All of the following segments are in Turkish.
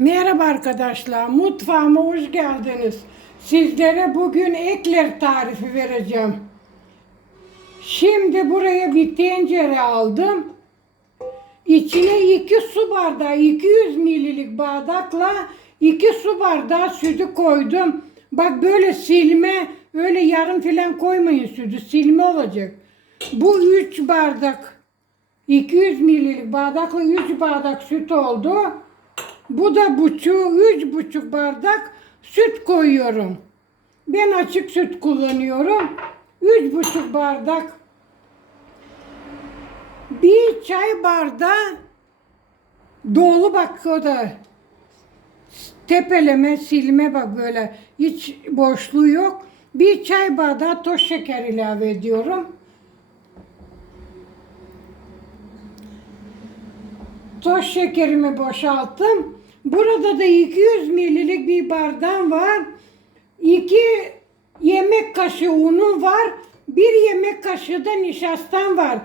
Merhaba arkadaşlar, mutfağıma hoş geldiniz. Sizlere bugün ekler tarifi vereceğim. Şimdi buraya bir tencere aldım. İçine 2 su bardağı, 200 mililik bardakla 2 su bardağı sütü koydum. Bak böyle silme, öyle yarım filan koymayın sütü, silme olacak. Bu 3 bardak, 200 mililik bardakla 3 bardak süt oldu. Bu da buçuğu, üç buçuk bardak süt koyuyorum. Ben açık süt kullanıyorum. Üç buçuk bardak. Bir çay bardağı dolu bak o da tepeleme, silme bak böyle hiç boşluğu yok. Bir çay bardağı toz şeker ilave ediyorum. Toz şekerimi boşalttım. Burada da 200 mililik bir bardağım var. 2 yemek kaşığı unum var. Bir yemek kaşığı da nişastam var.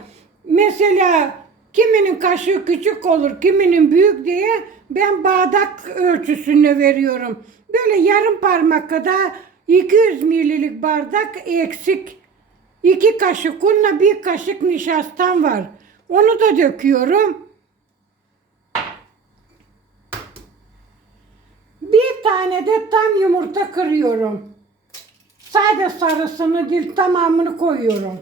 Mesela kiminin kaşığı küçük olur, kiminin büyük diye ben bardak ölçüsünde veriyorum. Böyle yarım parmak kadar 200 mililik bardak eksik. İki kaşık unla bir kaşık nişastam var. Onu da döküyorum. Bir tane de tam yumurta kırıyorum. Sade sarısını değil tamamını koyuyorum.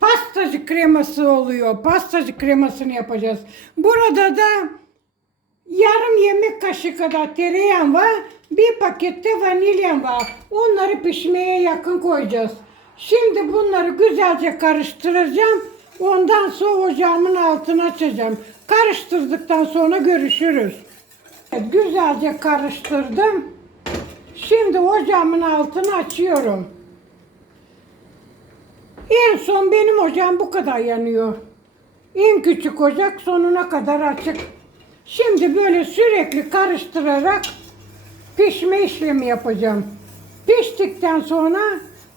Pastacı kreması oluyor. Pastacı kremasını yapacağız. Burada da yarım yemek kaşığı kadar tereyağım var. Bir pakette vanilyam var. Onları pişmeye yakın koyacağız. Şimdi bunları güzelce karıştıracağım. Ondan sonra ocağımın altını açacağım. Karıştırdıktan sonra görüşürüz. Güzelce karıştırdım. Şimdi ocağımın altını açıyorum. En son benim ocağım bu kadar yanıyor. En küçük ocak sonuna kadar açık. Şimdi böyle sürekli karıştırarak pişme işlemi yapacağım. Piştikten sonra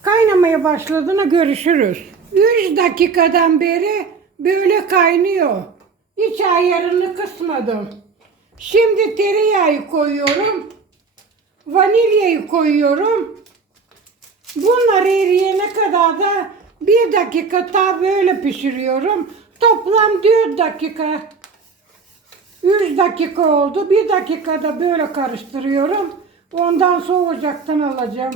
kaynamaya başladığında görüşürüz. 3 dakikadan beri böyle kaynıyor. Hiç ayarını kısmadım. Şimdi tereyağı koyuyorum. Vanilyayı koyuyorum. Bunları eriyene kadar da bir dakika daha böyle pişiriyorum. Toplam 4 dakika. 3 dakika oldu. Bir dakikada böyle karıştırıyorum. Ondan sonra ocaktan alacağım.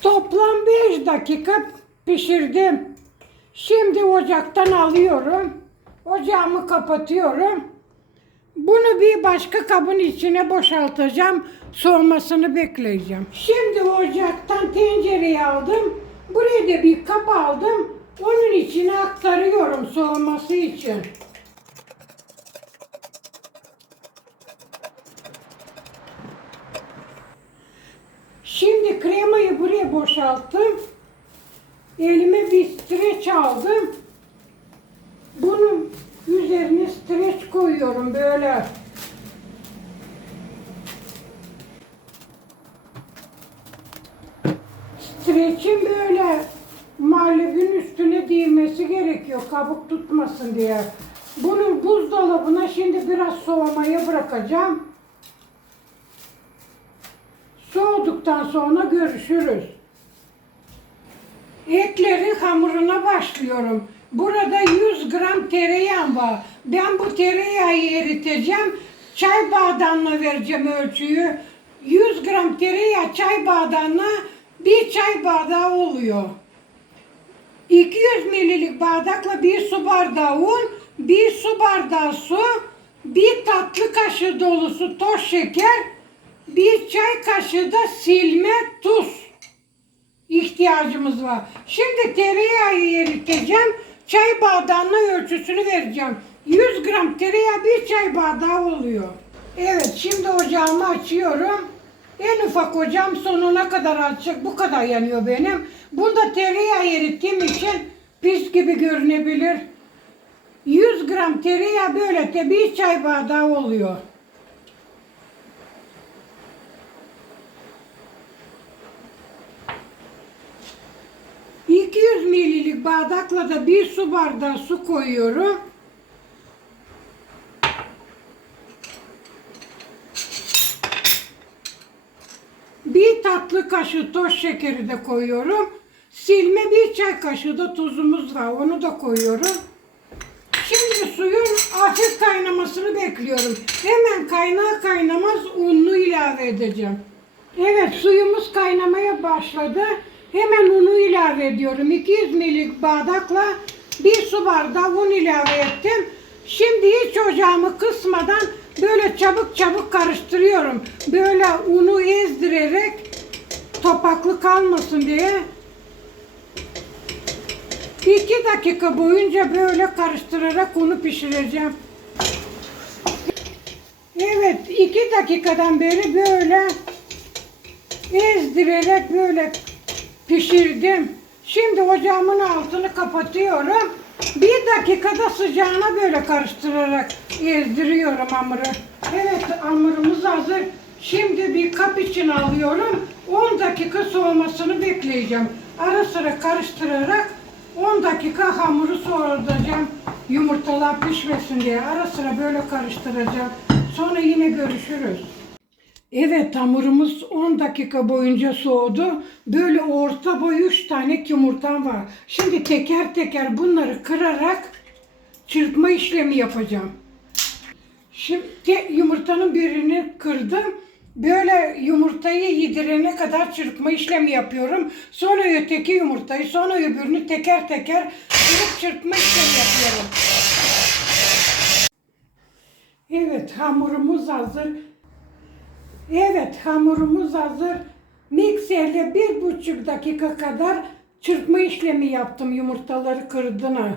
Toplam 5 dakika pişirdim. Şimdi ocaktan alıyorum. Ocağımı kapatıyorum. Bunu bir başka kabın içine boşaltacağım. Soğumasını bekleyeceğim. Şimdi ocaktan tencereyi aldım. Buraya da bir kap aldım. Onun içine aktarıyorum soğuması için. Şimdi kremayı buraya boşalttım. Elime bir streç aldım. Üzerine streç koyuyorum böyle. Streçin böyle muhallebin üstüne değmesi gerekiyor kabuk tutmasın diye. Bunu buzdolabına şimdi biraz soğumaya bırakacağım. Soğuduktan sonra görüşürüz. Etlerin hamuruna başlıyorum. Burada 100 gram tereyağım var. Ben bu tereyağı eriteceğim. Çay bardağına vereceğim ölçüyü. 100 gram tereyağı çay bardağına bir çay bardağı oluyor. 200 mililik bardakla bir su bardağı un, bir su bardağı su, bir tatlı kaşığı dolusu toz şeker, bir çay kaşığı da silme tuz ihtiyacımız var. Şimdi tereyağı eriteceğim. Çay bardağının ölçüsünü vereceğim. 100 gram tereyağı bir çay bardağı oluyor. Evet şimdi ocağımı açıyorum. En ufak ocağım sonuna kadar açık. Bu kadar yanıyor benim. Bunda tereyağı erittiğim için pis gibi görünebilir. 100 gram tereyağı böyle de bir çay bardağı oluyor. 200 ml'lik bardakla da bir su bardağı su koyuyorum. Bir tatlı kaşığı toz şekeri de koyuyorum. Silme bir çay kaşığı da tuzumuz var. Onu da koyuyorum. Şimdi suyun hafif kaynamasını bekliyorum. Hemen kaynar kaynamaz unlu ilave edeceğim. Evet suyumuz kaynamaya başladı. Hemen unu ilave ediyorum. 200 ml bardakla bir su bardağı un ilave ettim. Şimdi hiç ocağımı kısmadan böyle çabuk çabuk karıştırıyorum. Böyle unu ezdirerek topaklı kalmasın diye. İki dakika boyunca böyle karıştırarak unu pişireceğim. Evet, iki dakikadan beri böyle ezdirerek böyle pişirdim. Şimdi ocağımın altını kapatıyorum. Bir dakikada sıcağına böyle karıştırarak ezdiriyorum hamuru. Evet, hamurumuz hazır. Şimdi bir kap içine alıyorum. 10 dakika soğumasını bekleyeceğim. Ara sıra karıştırarak 10 dakika hamuru soğutacağım. Yumurtalar pişmesin diye ara sıra böyle karıştıracağım. Sonra yine görüşürüz. Evet hamurumuz 10 dakika boyunca soğudu. Böyle orta boy 3 tane yumurtam var. Şimdi teker teker bunları kırarak çırpma işlemi yapacağım. Şimdi yumurtanın birini kırdım. Böyle yumurtayı yedirene kadar çırpma işlemi yapıyorum. Sonra öteki yumurtayı, sonra öbürünü teker teker kırıp çırpma işlemi yapıyorum. Evet hamurumuz hazır. Evet hamurumuz hazır. Mikserle bir buçuk dakika kadar çırpma işlemi yaptım yumurtaları kırdığına.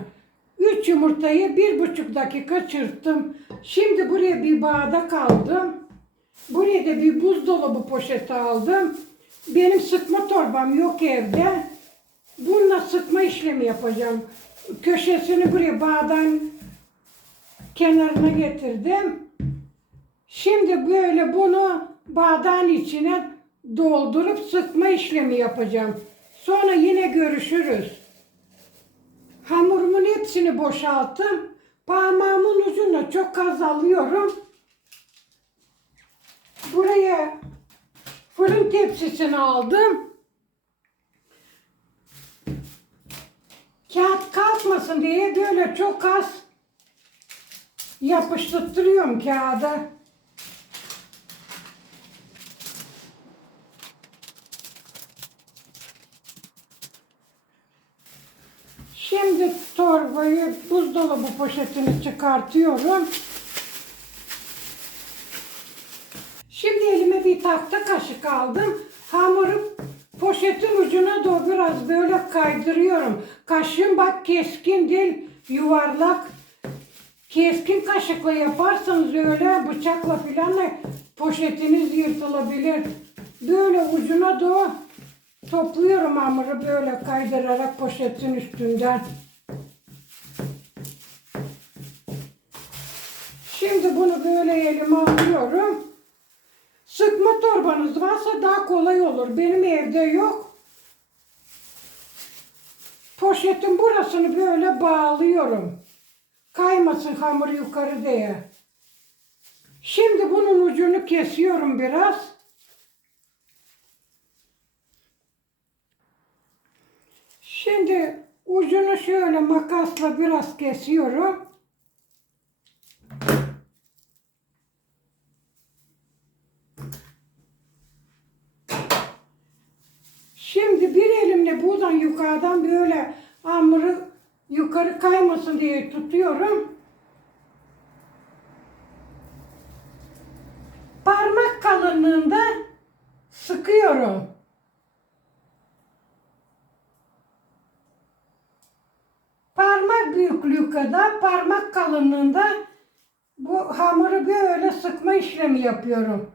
Üç yumurtayı bir buçuk dakika çırptım. Şimdi buraya bir bardak aldım. Buraya da bir buzdolabı poşeti aldım. Benim sıkma torbam yok evde. Bununla sıkma işlemi yapacağım. Köşesini buraya bardağın kenarına getirdim. Şimdi böyle bunu bardağın içine doldurup sıkma işlemi yapacağım. Sonra yine görüşürüz. Hamurumun hepsini boşalttım. Parmağımın ucuna çok az alıyorum. Buraya fırın tepsisini aldım. Kağıt kalkmasın diye böyle çok az yapıştırıyorum kağıda. Şimdi torbayı buzdolabı poşetini çıkartıyorum. Şimdi elime bir tahta kaşık aldım. Hamuru poşetin ucuna doğru biraz böyle kaydırıyorum. Kaşığım bak keskin değil, yuvarlak. Keskin kaşıkla yaparsanız öyle bıçakla filan poşetiniz yırtılabilir. Böyle ucuna doğru topluyorum hamuru böyle kaydırarak poşetin üstünden. Şimdi bunu böyle elime alıyorum. Sıkma torbanız varsa daha kolay olur. Benim evde yok. Poşetin burasını böyle bağlıyorum. Kaymasın hamur yukarı diye. Şimdi bunun ucunu kesiyorum biraz. Şimdi ucunu şöyle makasla biraz kesiyorum. Şimdi bir elimle buradan yukarıdan böyle hamuru yukarı kaymasın diye tutuyorum. Parmak kalınlığında sıkıyorum. Parmak büyüklüğü kadar parmak kalınlığında bu hamuru böyle sıkma işlemi yapıyorum.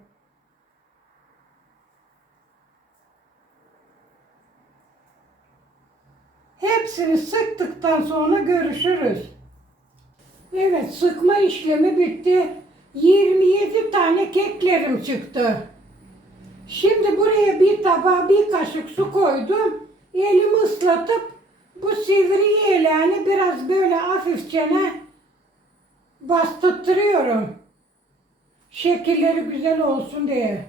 Hepsini sıktıktan sonra görüşürüz. Evet sıkma işlemi bitti. 27 tane keklerim çıktı. Şimdi buraya bir tabağa bir kaşık su koydum. Elimi ıslatıp bu sivri yeğleni biraz böyle hafifçene bastırıyorum. Şekilleri güzel olsun diye.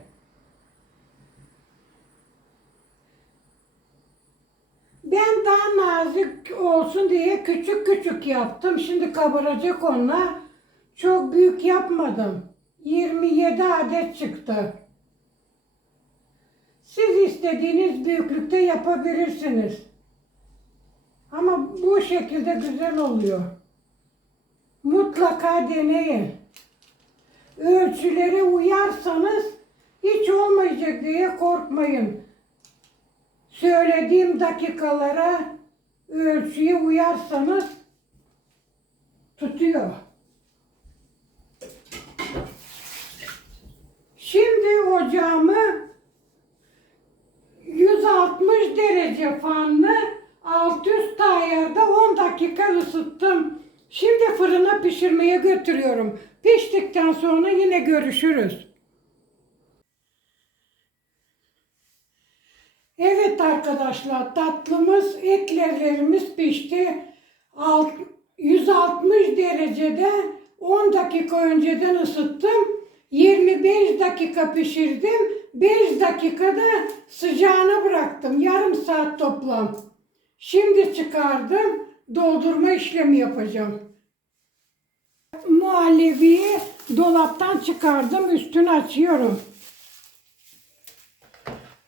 Ben daha nazik olsun diye küçük küçük yaptım. Şimdi kabaracak onlar. Çok büyük yapmadım. 27 adet çıktı. Siz istediğiniz büyüklükte yapabilirsiniz. Ama bu şekilde güzel oluyor. Mutlaka deneyin. Ölçülere uyarsanız hiç olmayacak diye korkmayın. Söylediğim dakikalara ölçüye uyarsanız tutuyor. Şimdi ocağımı 160 derece fanlı alt üst ayarda 10 dakika ısıttım. Şimdi fırına pişirmeye götürüyorum. Piştikten sonra yine görüşürüz. Evet arkadaşlar tatlımız eklerlerimiz pişti. Alt, 160 derecede 10 dakika önceden ısıttım. 25 dakika pişirdim. 5 dakikada sıcağına bıraktım. Yarım saat toplam. Şimdi çıkardım. Doldurma işlemi yapacağım. Muhallebiyi dolaptan çıkardım. Üstünü açıyorum.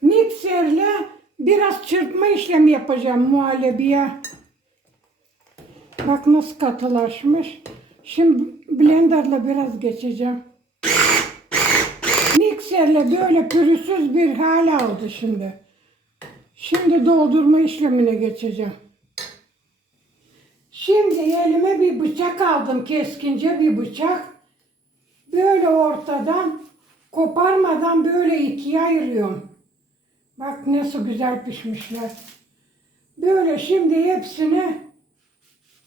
Mikserle biraz çırpma işlemi yapacağım muhallebiye. Bak nasıl katılaşmış. Şimdi blenderla biraz geçeceğim. Mikserle böyle pürüzsüz bir hal aldı şimdi. Şimdi doldurma işlemine geçeceğim. Şimdi elime bir bıçak aldım. Keskince bir bıçak. Böyle ortadan koparmadan böyle ikiye ayırıyorum. Bak nasıl güzel pişmişler. Böyle şimdi hepsini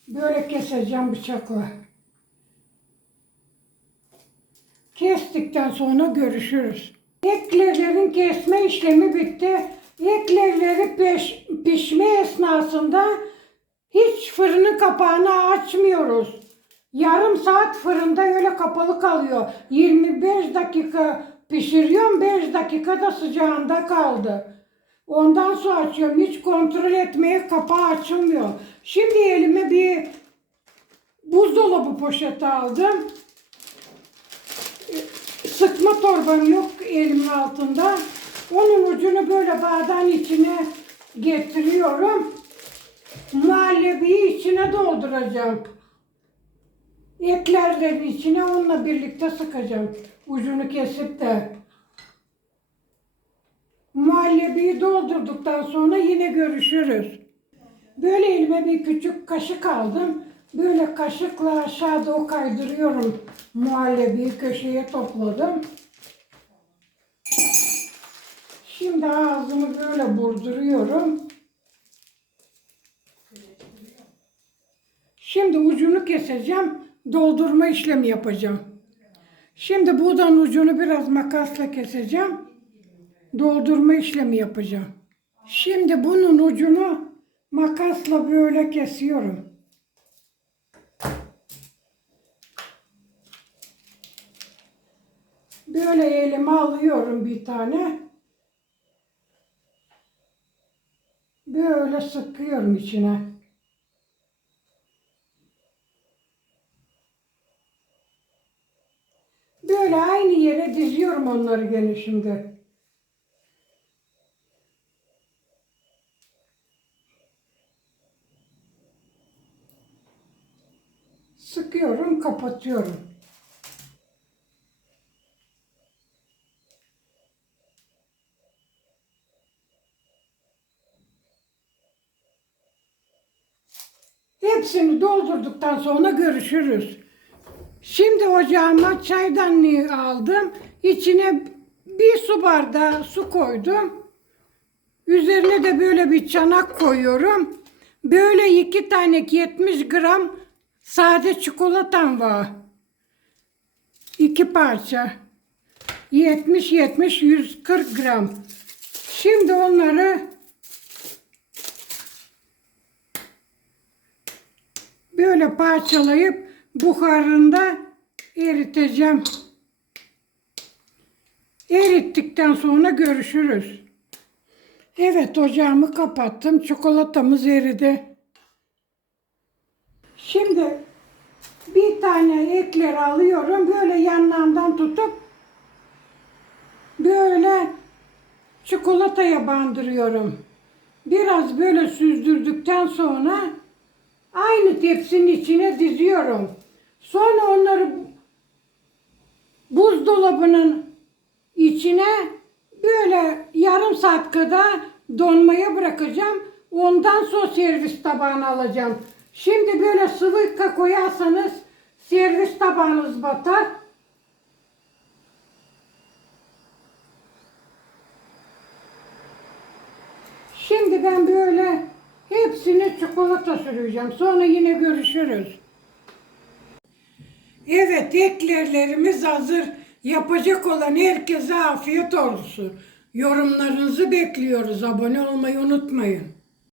böyle keseceğim bıçakla. Kestikten sonra görüşürüz. Eklerlerin kesme işlemi bitti. Eklerleri peş, pişme esnasında hiç fırının kapağını açmıyoruz. Yarım saat fırında öyle kapalı kalıyor. 25 dakika pişiriyorum, 5 dakikada sıcağında kaldı. Ondan sonra açıyorum. Hiç kontrol etmeye kapağı açılmıyor. Şimdi elime bir buzdolabı poşeti aldım. Sıkma torbam yok elimin altında. Onun ucunu böyle bardağın içine getiriyorum. Muhallebiyi içine dolduracağım. Eklerlerin içine onunla birlikte sıkacağım. Ucunu kesip de. Muhallebiyi doldurduktan sonra yine görüşürüz. Böyle elime bir küçük kaşık aldım. Böyle kaşıkla aşağıda o kaydırıyorum. Muhallebiyi köşeye topladım. Şimdi ağzını böyle burduruyorum. Şimdi ucunu keseceğim. Doldurma işlemi yapacağım. Şimdi buradan ucunu biraz makasla keseceğim. Doldurma işlemi yapacağım. Şimdi bunun ucunu makasla böyle kesiyorum. Böyle elime alıyorum bir tane. Böyle sıkıyorum içine. Böyle aynı yere diziyorum onları gene şimdi. Sıkıyorum, kapatıyorum. Hepsini doldurduktan sonra görüşürüz. Şimdi ocağıma çaydanlığı aldım. İçine bir su bardağı su koydum. Üzerine de böyle bir çanak koyuyorum. Böyle iki tane 70 gram sade çikolatam var. İki parça. 70 70 140 gram. Şimdi onları böyle parçalayıp buharında eriteceğim. Erittikten sonra görüşürüz. Evet ocağımı kapattım. Çikolatamız eridi. Şimdi bir tane ekleri alıyorum. Böyle yanlarından tutup böyle çikolataya bandırıyorum. Biraz böyle süzdürdükten sonra aynı tepsinin içine diziyorum. Sonra onları buzdolabının içine böyle yarım saat kadar donmaya bırakacağım. Ondan sonra servis tabağına alacağım. Şimdi böyle sıvı koyarsanız servis tabağınız batar. Şimdi ben böyle hepsini çikolata süreceğim. Sonra yine görüşürüz. Evet eklerlerimiz hazır. Yapacak olan herkese afiyet olsun. Yorumlarınızı bekliyoruz. Abone olmayı unutmayın.